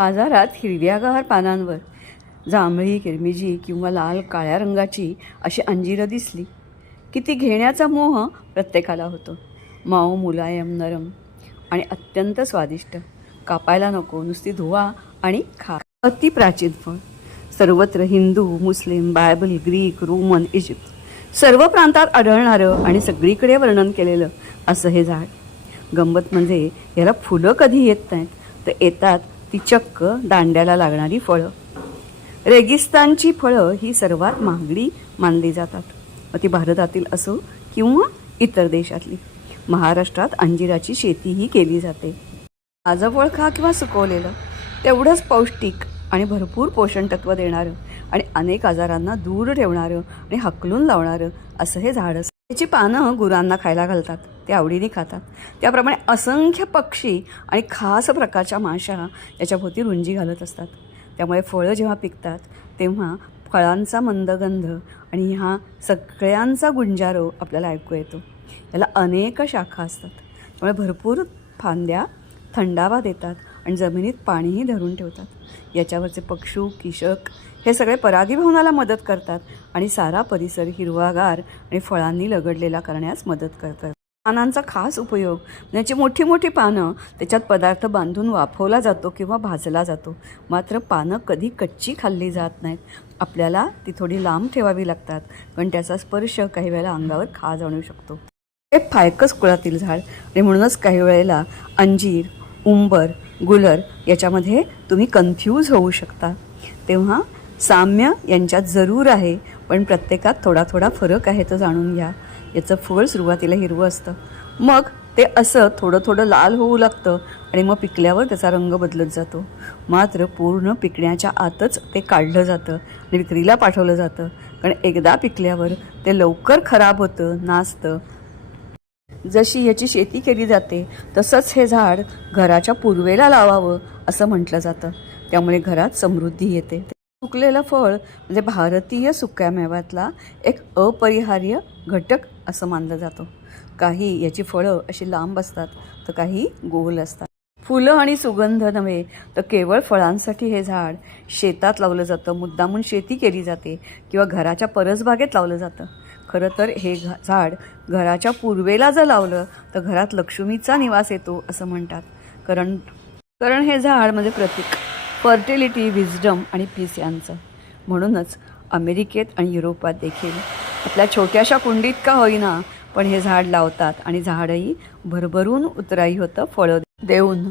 बाजारात हिरव्यागार पानांवर जांभळी, किरमिजी किंवा लाल काळ्या रंगाची अशी अंजिरं दिसली की ती घेण्याचा मोह प्रत्येकाला होतो. मऊ, मुलायम, नरम आणि अत्यंत स्वादिष्ट. कापायला नको, नुसती धुवा आणि खा. अति प्राचीन फळ. सर्वत्र हिंदू, मुस्लिम, बायबल, ग्रीक, रोमन, इजिप्त सर्व प्रांतात आढळणारं आणि सगळीकडे वर्णन केलेलं असं हे झाड. गंमत म्हणजे याला फुलं कधी येत नाहीत, तर येतात ती चक्क दांड्याला लागणारी फळं. रेगिस्तानची फळं ही सर्वात महागडी मानली जातात, मग ती भारतातील असो किंवा इतर देशातली. महाराष्ट्रात अंजिराची शेतीही केली जाते. ताजं फळ खा किंवा सुकवलेलं, तेवढंच पौष्टिक आणि भरपूर पोषण तत्व देणारं आणि अनेक आजारांना दूर ठेवणारं आणि हकलून लावणारं असं हे झाड असतं. त्याची पानं गुरांना खायला घालतात, ते आवडीने खातात. त्याप्रमाणे असंख्य पक्षी आणि खास प्रकारच्या माशा याच्याभोवती रुंजी घालत असतात. त्यामुळे फळं जेव्हा पिकतात तेव्हा फळांचा मंदगंध आणि ह्या सगळ्यांचा गुंजारो आपल्याला ऐकू येतो. याला अनेक शाखा असतात, त्यामुळे भरपूर फांद्या थंडावा देतात आणि जमिनीत पाणीही धरून ठेवतात. याच्यावरचे पक्षू, कीटक हे सगळे परागीभवनाला मदत करतात आणि सारा परिसर हिरवागार आणि फळांनी लगडलेला करण्यास मदत करतात. पानांचा खास उपयोग, याची मोठी मोठी पानं, त्याच्यात पदार्थ बांधून वाफवला जातो किंवा भाजला जातो. मात्र पानं कधी कच्ची खाल्ली जात नाहीत. आपल्याला ती थोडी लांब ठेवावी लागतात, पण त्याचा स्पर्श काही वेळेला अंगावर खा जाणवू शकतो. हे फायकस कुळातील झाड आणि म्हणूनच काही वेळेला अंजीर, उंबर, गुलर याच्यामध्ये तुम्ही कन्फ्यूज होऊ शकता. तेव्हा साम्य यांच्यात जरूर आहे, पण प्रत्येकात थोडा थोडा फरक आहे तो जाणून घ्या. याचं फळ सुरुवातीला हिरवं असतं, मग ते असं थोडं थोडं लाल होऊ लागतं आणि मग पिकल्यावर त्याचा रंग बदलत जातो. मात्र पूर्ण पिकण्याच्या आतच ते काढलं जातं आणि विक्रीला पाठवलं जातं, कारण एकदा पिकल्यावर ते लवकर खराब होतं, नासतं. जशी याची शेती केली जाते तसंच हे झाड घराच्या पूर्वेला लावावं असं म्हटलं जातं. त्यामुळे घरात समृद्धी येते. सुकलेलं फळ म्हणजे भारतीय सुक्यामेव्यातला एक अपरिहार्य घटक असं मानलं जातं. काही याची फळं अशी लांब असतात तर काही गोल असतात. फुलं आणि सुगंध नव्हे तर केवळ फळांसाठी हे झाड शेतात लावलं जातं. मुद्दामून शेती केली जाते किंवा घराच्या परसबागेत लावलं जातं. खरं तर हे झाड घराच्या पूर्वेला जर लावलं तर घरात लक्ष्मीचा निवास येतो असं म्हणतात. कारण हे झाड म्हणजे प्रतीक फर्टिलिटी, विजडम आणि पीस यांचं. म्हणूनच अमेरिकेत आणि युरोपात देखील आपल्या छोट्याशा कुंडीत का होईना पण हे झाड लावतात आणि झाडही भरभरून उतराई होतं फळं देऊन.